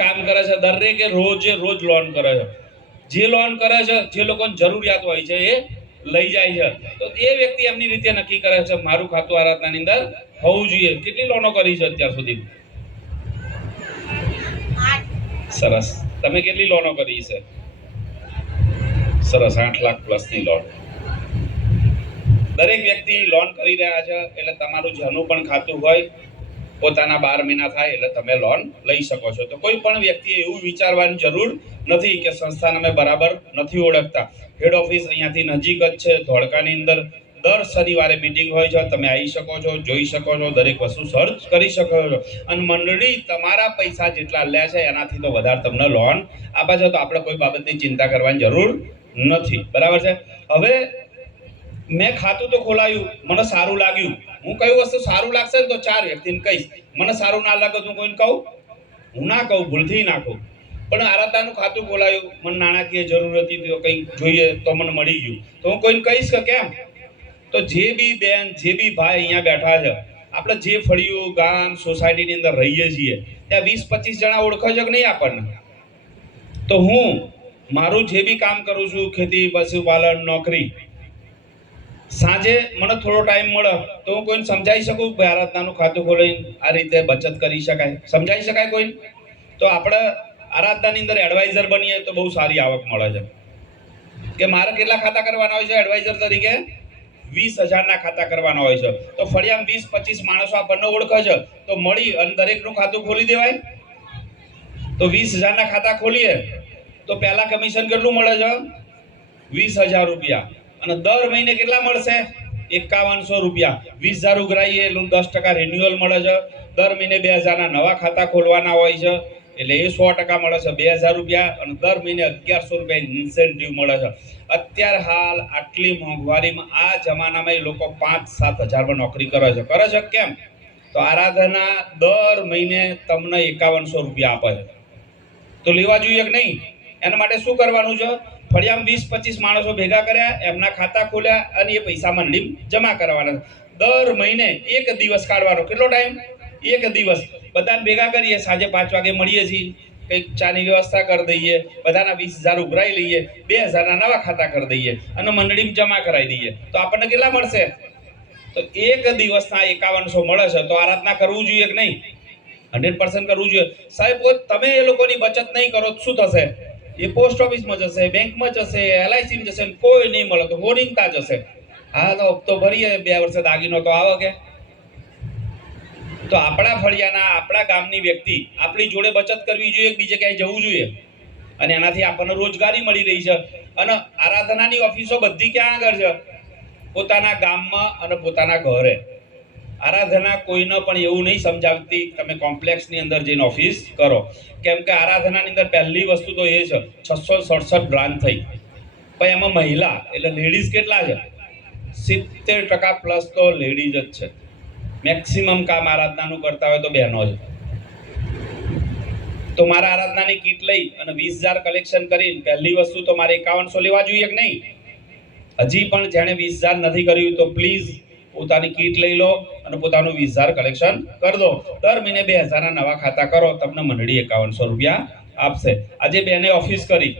કામ કરે છે દરેકે રોજ લોન કરે છે, જે લોન કરે છે જે લોકોને જરૂરિયાત હોય છે એ લઈ જાય છે. તો એ વ્યક્તિ એમની રીતે નક્કી કરે છે મારું ખાતું આરાધનાની અંદર હોવું જોઈએ. કેટલી લોનો કરી છે અત્યાર સુધી? સરસ. તમે કેટલી લોનો કરી છે? સરસ. 8 લાખ પ્લસ ની લોન. દરેક વ્યક્તિ લોન કરી રહ્યા છે એટલે તમારું જેનું પણ ખાતું હોય પોતાના 12 મહિના થાય એટલે તમે લોન લઈ શકો છો. તો કોઈ પણ વ્યક્તિએ એવું વિચારવાની જરૂર નથી કે સંસ્થાને અમે બરાબર નથી ઓળખતા. હેડ ઓફિસ અહીંયાથી નજીક જ છે, ધોળકાની અંદર. દર શનિવારે મીટિંગ હોય છે, તમે આવી શકો છો, જોઈ શકો છો, દરેક વસ્તુ સર્ચ કરી શકો છો. અને મંડળી તમારા પૈસા જેટલા લે છે એનાથી તો વધારે તમને લોન આપે છે. તો આપણે કોઈ બાબતની ચિંતા કરવાની જરૂર નથી. બરાબર છે? હવે મેં ખાતું તો ખોલાયું, મને સારું લાગ્યું. હું કઈ વસ્તુ સારું લાગશે ને તો 4 વ્યક્તિને કહીશ. મને સારું ના લાગે તો કોઈને કહું? હું ના કહું, ભૂલથી ના કહું. પણ આરાધનાનું ખાતું ખોલાયું, મને નાણાકીય જરૂર હતી, તો કંઈક જોઈએ તો મને મળી ગયું, તો હું કોઈને કહીશ કે કેમ? તો જે બી બેન, જે બી ભાઈ અહીંયા બેઠા છે, આપણે જે ફળિયું ગામ સોસાયટીની અંદર રહીએ છીએ ત્યાં 20-25 જણા ઓળખે છે કે નહીં આપણને? તો હું મારું જે બી કામ કરું છું, ખેતી, પશુપાલન, નોકરી, સાંજે મને થોડો ટાઈમ મળે તો હું કોઈને સમજાવી શકું કે આરાધનાનું ખાતું ખોલીને આ રીતે બચત કરી શકાય? સમજાવી શકાય કોઈ? તો આપણે આરાધનાની અંદર એડવાઇઝર બનીએ તો બહુ સારી આવક મળે છે. કે મારે કેટલા ખાતા કરવાના હોય છે એડવાઇઝર તરીકે? 20,000 ના ખાતા કરવાના હોય છે. તો ફળિયામાં 20-25 માણસો આપણને ઓળખે છે, તો મળી અને દરેકનું ખાતું ખોલી દેવાય. તો 20,000 ના ખાતા ખોલીએ તો પહેલા કમિશન કેટલું મળે છે? 20,000 રૂપિયા. અને દર મહિને કેટલા મળશે? 5100 રૂપિયા. 20,000 ઉઘરાઈએ એટલે 10% રિન્યુઅલ મળે છે. દર મહિને 2,000 ના નવા ખાતા ખોલવાના હોય છે એટલે એ 100% મળે છે, 2,000 રૂપિયા. અને દર મહિને 1,100 રૂપિયા ઇન્સેન્ટિવ મળે છે. અત્યારે હાલ આટલી મોંઘવારીમાં આ જમાનામાં એ લોકો 5-7 હજારમાં નોકરી કરે છે. કરે છે કેમ? તો આરાધના દર મહિને તમને 5100 રૂપિયા આપે છે. તો લેવા જોઈએ કે નહીં? એના માટે શું કરવાનું છે? ફળિયામાં 20-25 માણસો ભેગા કર્યા, એમના ખાતા ખોલ્યા અને એ પૈસા મંડળી જમા કરવાના. દર મહિને એક દિવસ કાઢવાનો. કેટલો ટાઈમ? એક દિવસ. બધાને ભેગા કરીએ, સાંજે 5 વાગે મળીએ છીએ, કંઈક ચાની વ્યવસ્થા કરી દઈએ, બધાના 20,000 ઉઘરાઈ લઈએ, 2,000 ના નવા ખાતા કરી દઈએ અને મંડળીમાં જમા કરાવી દઈએ. તો આપણને કેટલા મળશે? તો એક દિવસના 5100 મળે છે. તો આરાધના કરવું જોઈએ કે નહીં? 100% કરવું જોઈએ. સાહેબ તમે એ લોકોની બચત નહીં કરો શું થશે? એ પોસ્ટ ઓફિસમાં જશે, બેંકમાં જશે, LICમાં જશે, કોઈ નહીં મળે તો હોરીંગતા જશે. હા તો હપ્તો ભરીએ, 2 વર્ષે દાગીનો તો આવે કે? તો આપણા ફળિયાના, આપણા ગામની વ્યક્તિ આપણી જોડે બચત કરવી જોઈએ, બીજે ક્યાંય જવું જોઈએ. અને એનાથી આપણને રોજગારી મળી રહી છે. અને આરાધનાની ઓફિસો બધી ક્યાં આગળ છે? પોતાના ગામમાં અને પોતાના ઘરે. આરાધના કોઈને પણ એવું નહીં સમજાવતી તમે કોમ્પ્લેક્સની અંદર જઈને ઓફિસ કરો. કેમ કે આરાધનાની અંદર પહેલી વસ્તુ તો એ છે 667 બ્રાન્ચ થઈ. પણ એમાં મહિલા એટલે લેડીઝ કેટલા છે? 70% પ્લસ તો લેડીઝ જ છે. મેક્સિમમ કામ આરાધનાનું કરતા હોય તો બહેનો છે. તો મારા આરાધનાની કીટ લઈ અને 20,000 કલેક્શન કરીને પહેલી વસ્તુ તો મારે 5100 લેવા જોઈએ કે નહીં? હજી પણ જેણે 20,000 નથી કર્યું તો પ્લીઝ પોતાની કીટ લઈ લો અને પોતાનું 20,000 કલેક્શન કરી દો. દર મહિને 2,000 ના નવા ખાતા કરો, તમને મંડળી 5100 રૂપિયા આપશે. આજે બેને ઓફિસ કરી,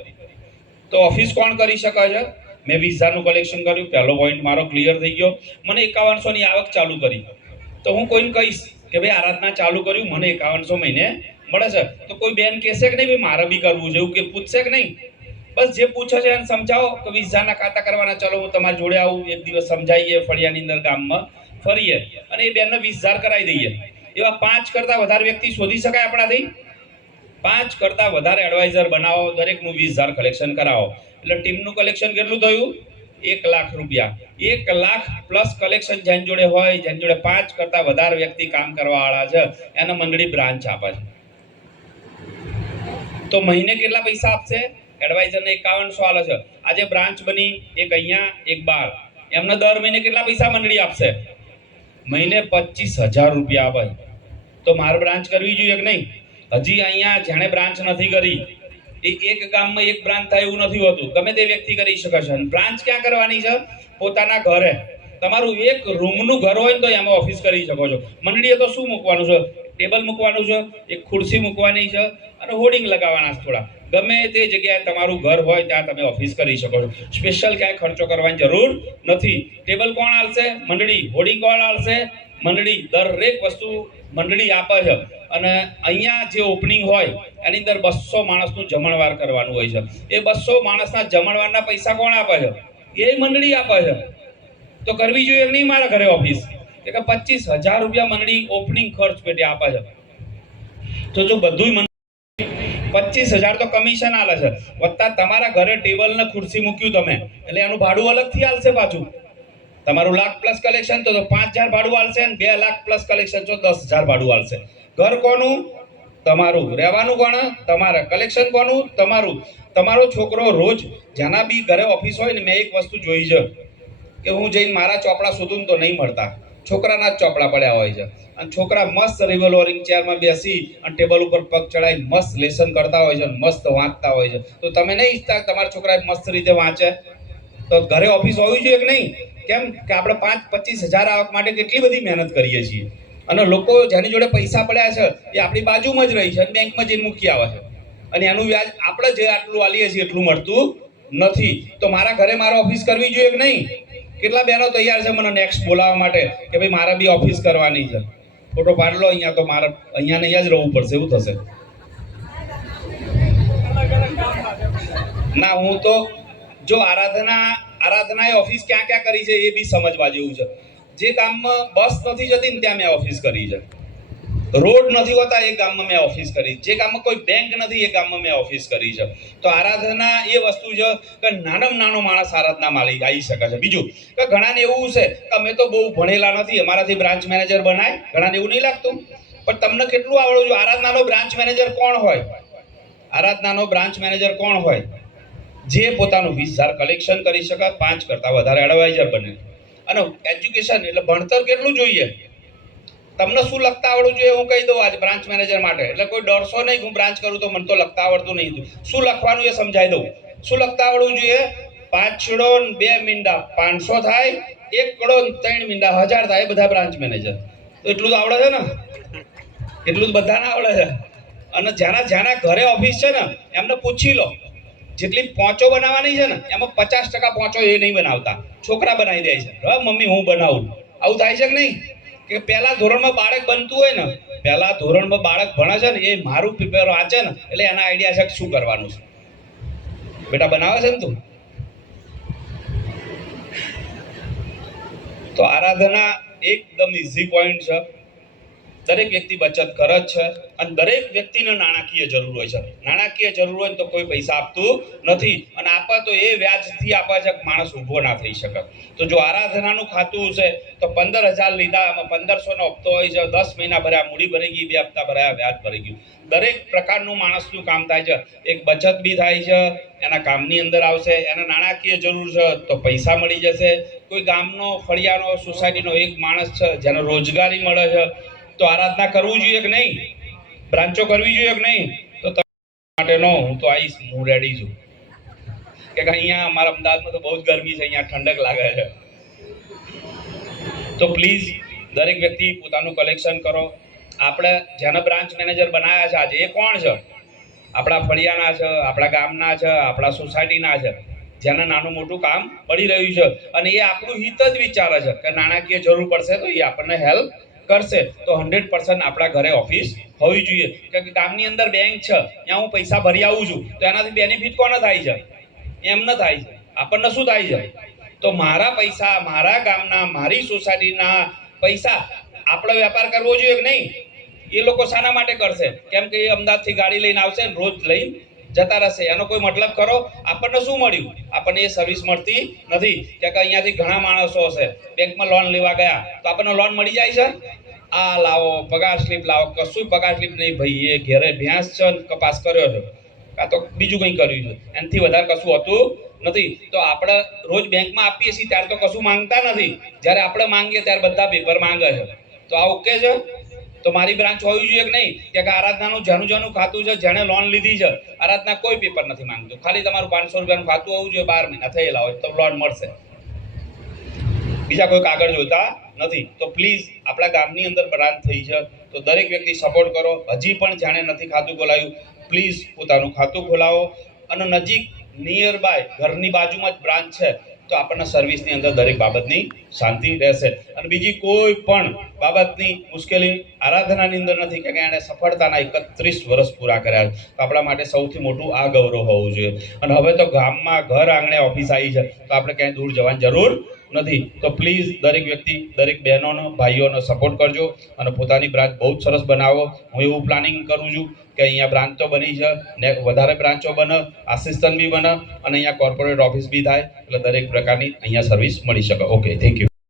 તો ઓફિસ કોણ કરી શકે છે? મેં 20,000 નું કલેક્શન કર્યું, પહેલો પોઈન્ટ મારો ક્લિયર થઈ ગયો. મને 5100 ની આવક ચાલુ કરી. તો હું કોઈને કહીશ કે ભાઈ આરાધના ચાલુ કર્યું, મને 5100 મહિને મળે છે. તો કોઈ બેન કહેશે કે નહીં ભાઈ મારે બી કરવું છે, એવું કે પૂછશે કે નહીં? બસ જે પૂછે છે એને સમજાવો કે 20,000 ના ખાતા કરવાના, ચલો હું તમારી જોડે આવું, એક દિવસ સમજાવીએ, ફળિયાની અંદર ગામમાં ફરીએ અને એ બેનને 20,000 કરાવી દઈએ. એવા 5 કરતા વધારે વ્યક્તિ શોધી શકાય આપણાથી? 5 કરતા વધારે એડવાઇઝર બનાવો, દરેકનું 20,000 કલેક્શન કરાવો. એટલે ટીમનું કલેક્શન કેટલું થયું? 1 લાખ રૂપિયા. 1 લાખ પ્લસ કલેક્શન જેની જોડે હોય, જેની જોડે 5 કરતા વધારે વ્યક્તિ કામ કરવા વાળા છે, એને મંડળી બ્રાન્ચ આપે છે. તો મહિને કેટલા પૈસા આપશે? એડવાઇઝરને 5100 આલે છે. આજે બ્રાન્ચ બની, એક અહીંયા, એક બાર. એમને દર મહિને કેટલા પૈસા મંડળી આપશે? મહિને 25,000 રૂપિયા આપે. તો મારે બ્રાન્ચ કરવી જોઈએ કે નહીં? હજી અહીંયા જેણે બ્રાન્ચ નથી કરી, એ એક ગામમાં એક બ્રાન્ચ થાય એવું નથી હોતું. ગમે તે વ્યક્તિ કરી શકે છે. બ્રાન્ચ ક્યાં કરવાની છે? પોતાના ઘરે. તમારું એક રૂમનું ઘર હોય તો એમાં ઓફિસ કરી શકો છો. મંડળીએ તો શું મૂકવાનું છે? ટેબલ મૂકવાનું છે, એક ખુરશી મૂકવાની છે અને હોર્ડિંગ લગાવવાના થોડા. ગમે તે જગ્યાએ તમારું ઘર હોય ત્યાં તમે ઓફિસ કરી શકો છો. સ્પેશિયલ ક્યાંય ખર્ચો કરવાની જરૂર નથી. ટેબલ કોણ આલશે? મંડળી. હોર્ડિંગ કોણ આલશે? મંડળી. દરેક વસ્તુ મંડળી આપે છે. અને અહીંયા જે ઓપનિંગ હોય એની અંદર 200 માણસનું જમણવાર કરવાનું હોય છે. એ 200 માણસના જમણવારના પૈસા કોણ આપે છે? એ મંડળી આપે છે. તો કરવી જોઈએ નહીં મારા ઘરે ઓફિસ? કે 25,000 રૂપિયા મંડળી ઓપનિંગ ખર્ચ પેટે આપે છે. તો જો બધું 25,000 તો કમિશન આલે છે, વત્તા તમારા ઘરે ટેબલ ને ખુરશી મૂક્યું તમે એટલે એનું ભાડું અલગથી આલશે પાછું. તમારું લાખ પ્લસ કલેક્શન તો 5,000 ભાડું આલશે અને 2 લાખ પ્લસ કલેક્શન તો 10,000 ભાડું આલશે. ઘર કોનું? તમારું. રહેવાનું કોણ? તમારે. કલેક્શન કોનું? તમારું. તમારો છોકરો રોજ જેના બી ઘરે ઓફિસ હોય ને, મેં એક વસ્તુ જોઈ છે કે હું જઈને મારા ચોપડા શોધું તો નહીં મળતા, છોકરાના જ ચોપડા પડ્યા હોય છે. અને છોકરા મસ્ત રિવોલ્વરિંગ ચેરમાં બેસી અને ટેબલ ઉપર પગ ચડાવી મસ્ત લેસન કરતા હોય છે, મસ્ત વાંચતા હોય છે. તો તમે નહીં ઈચ્છતા તમારા છોકરા મસ્ત રીતે વાંચે? તો ઘરે ઓફિસ હોવી જોઈએ કે નહીં? કેમ કે આપણે 5-25,000 આવક માટે કેટલી બધી મહેનત કરીએ છીએ. અને લોકો જેની જોડે પૈસા પડ્યા છે એ આપણી બાજુમાં જ રહી છે, બેંકમાં જઈને મૂકી આવે છે, અને એનું વ્યાજ આપણે જે આટલું આલીએ છીએ એટલું મળતું નથી. તો મારા ઘરે મારે ઓફિસ કરવી જોઈએ કે નહીં? કેટલા બહેનો તૈયાર છે મને નેક્સ્ટ બોલાવવા માટે કે ભાઈ મારે બી ઓફિસ કરવાની છે? ફોટો પાડ લો. અહીંયા તો મારે અહીંયા ને અહીંયા જ રહેવું પડશે એવું થશે. ના, હું તો જો આરાધનાએ ઓફિસ ક્યાં ક્યાં કરી છે એ બી સમજવા જેવું છે. જે ગામમાં બસ નથી જતી ને ત્યાં મેં ઓફિસ કરી છે. રોડ નથી હોતા એ ગામમાં મેં ઓફિસ કરી. જે ગામમાં કોઈ બેંક નથી એ ગામમાં મેં ઓફિસ કરી છે. તો આરાધના એ વસ્તુ છે કે નાનામાં નાનો માણસ આરાધના માલિક આવી શકે છે. બીજું કે ઘણાને એવું છે કે અમે તો બહુ ભણેલા નથી, અમારાથી બ્રાન્ચ મેનેજર બનાય. ઘણાને એવું નહીં લાગતું? પણ તમને કેટલું આવડવું જોઈએ? આરાધનાનો બ્રાન્ચ મેનેજર કોણ હોય? આરાધનાનો બ્રાન્ચ મેનેજર કોણ હોય? જે પોતાનું 20,000 કલેક્શન કરી શકે, 5 કરતા વધારે એડવાઇઝર બને. અને એજ્યુકેશન એટલે ભણતર કેટલું જોઈએ? તમને શું લખતા આવડવું જોઈએ હું કહી દઉં આજે બ્રાન્ચ મેનેજર માટે. એટલે કોઈ ડરશો નહીં, હું બ્રાન્ચ કરું તો મને તો લખતા આવડતું નહીં. શું લખવાનું એ સમજાઈ દઉં. શું લખતા આવડવું જોઈએ? 5 છેડો 2 મીંડા 500 થાય, 1 કરોડ 3 મીંડા 1000 થાય. બધા બ્રાન્ચ મેનેજર. તો એટલું તો આવડે છે ને? એટલું જ બધાને આવડે છે. અને જ્યાંના ઘરે ઓફિસ છે ને એમને પૂછી લો, જેટલી પોંચો બનાવવાની છે ને એમાં 50% પોંચો એ નહીં બનાવતા, છોકરા બનાવી દે છે. હવે મમ્મી હું બનાવું. આવું થાય છે કે નહીં? કે પહેલા ધોરણમાં બાળક બનતું હોય ને, પહેલા ધોરણમાં બાળક ભણે છે ને એ મારું પેપર વાંચે ને એટલે એના આઈડિયા છે કે શું કરવાનું છે. બેટા બનાવે છે ને તું? તો આરાધના એકદમ ઈઝી પોઈન્ટ છે. દરેક વ્યક્તિ બચત કરે જ છે અને દરેક વ્યક્તિને નાણાકીય જરૂર હોય છે. નાણાકીય જરૂર હોય તો કોઈ પૈસા આપતું નથી, અને આપે તો એ વ્યાજથી આપે છે કે માણસ ઊભો ના થઈ શકે. તો જો આરાધનાનું ખાતું છે તો 15,000 લીધા, આમાં 1,500નો હપ્તો હોય છે, 10 મહિના ભર્યા, મૂડી ભરી ગઈ, 2 હપ્તા ભર્યા, વ્યાજ ભરી ગયું. દરેક પ્રકારનું માણસનું કામ થાય છે. એક બચત બી થાય છે, એના કામની અંદર આવશે. એને નાણાકીય જરૂર છે તો પૈસા મળી જશે. કોઈ ગામનો, ફળિયાનો, સોસાયટીનો એક માણસ છે જેને રોજગારી મળે છે, તો આરાધના કરવું જોઈએ કે નહીં? બ્રાન્ચો કરવી જોઈએ કે નહીં? તો માટેનો હું તો આવીશ, હું રેડી છું. કે અહીંયા અમારા અમદાવાદમાં તો બહુ જ ગરમી છે, અહીંયા ઠંડક લાગે છે. તો પ્લીઝ દરેક વ્યક્તિ પોતાનું કલેક્શન કરો. આપણે જેને બ્રાન્ચ મેનેજર બનાવ્યા છે આજે એ કોણ છે? આપણા ફળિયાના છે, આપણા ગામના છે, આપણા સોસાયટીના છે, જેને નાનું મોટું કામ પડી રહ્યું છે, અને એ આપણું હિત જ વિચારે છે કે નાણાકીય જરૂર પડશે તો એ આપણને હેલ્પ કરશે. તો 100% આપણા ઘરે ઓફિસ હોવી જોઈએ. કે ગામની અંદર બેંક છે, ત્યાં હું પૈસા ભરી આવું છું તો એનાથી બેનિફિટ કોને થાય છે? એમને થાય છે. આપણને શું થાય છે? તો મારા પૈસા, મારા ગામના, મારી સોસાયટીના પૈસા આપણો વેપાર કરવો જોઈએ કે નહીં? એ લોકો શાના માટે કરશે? કેમ કે એ અમદાવાદથી ગાડી લઈને આવશે ને રોજ લઈને જતા રહેશે. એનો કોઈ મતલબ ખરો? આપણને શું મળ્યું? આપણને એ સર્વિસ મળતી નથી. કે અહીંયાથી ઘણા માણસો હશે બેંકમાં લોન લેવા ગયા તો આપણને લોન મળી જાય છે? આ લાવો, પગાર સ્લીપ લાવો. કશું પગાર સ્લીપ નહીં ભાઈ. એ ઘેરે ભેંસ છે, કપાસ કર્યો છે, કાં તો બીજું કંઈ કર્યું છે, એનાથી વધારે કશું હોતું નથી. તો આપણે રોજ બેંકમાં આપીએ છીએ ત્યારે તો કશું માંગતા નથી. જ્યારે આપણે માંગીએ ત્યારે બધા પેપર માંગે છે. તો આ ઓકે છે? તો મારી બ્રાન્ચ હોવી જોઈએ કે નહીં? કે આરાધનાનું જેનું ખાતું છે, જેણે લોન લીધી છે, આરાધના કોઈ પેપર નથી માંગતું. ખાલી તમારું 500 રૂપિયાનું ખાતું હોવું જોઈએ, 12 મહિના થયેલા હોય તો લોન મળશે. બીજા કોઈ કાગળ જોઈતા નથી. તો પ્લીઝ આપણા ગામની અંદર બ્રાન્ચ થઈ છે તો દરેક વ્યક્તિ સપોર્ટ કરો. હજી પણ જાણે નથી ખાતું ખોલાયું પ્લીઝ પોતાનું ખાતું ખોલાવો અને નજીક નિયર બાય ઘરની બાજુમાં જ બ્રાન્ચ છે તો આપણને સર્વિસની અંદર દરેક બાબતની શાંતિ રહેશે. અને બીજી કોઈ પણ બાબતની મુશ્કેલી આરાધનાની અંદર નથી કે એણે સફળતાના 31 વર્ષ પૂરા કર્યા તો આપણા માટે સૌથી મોટું આ ગૌરવ હોવું જોઈએ. અને હવે તો ગામમાં ઘર આંગણે ઓફિસ આવી છે તો આપણે ક્યાંય દૂર જવાની જરૂર નથી. તો પ્લીઝ દરેક વ્યક્તિ દરેક બહેનોનો ભાઈઓનો સપોર્ટ કરજો અને પોતાની બ્રાન્ચ બહુ જ સરસ બનાવો. હું એવું પ્લાનિંગ કરું છું કે અહીંયા બ્રાન્ચ તો બની છે ને વધારે બ્રાન્ચો બને, આસિસ્ટન્ટ બી બને અને અહીંયા કોર્પોરેટ ઓફિસ બી થાય એટલે દરેક પ્રકારની અહીંયા સર્વિસ મળી શકે. Okay, thank you.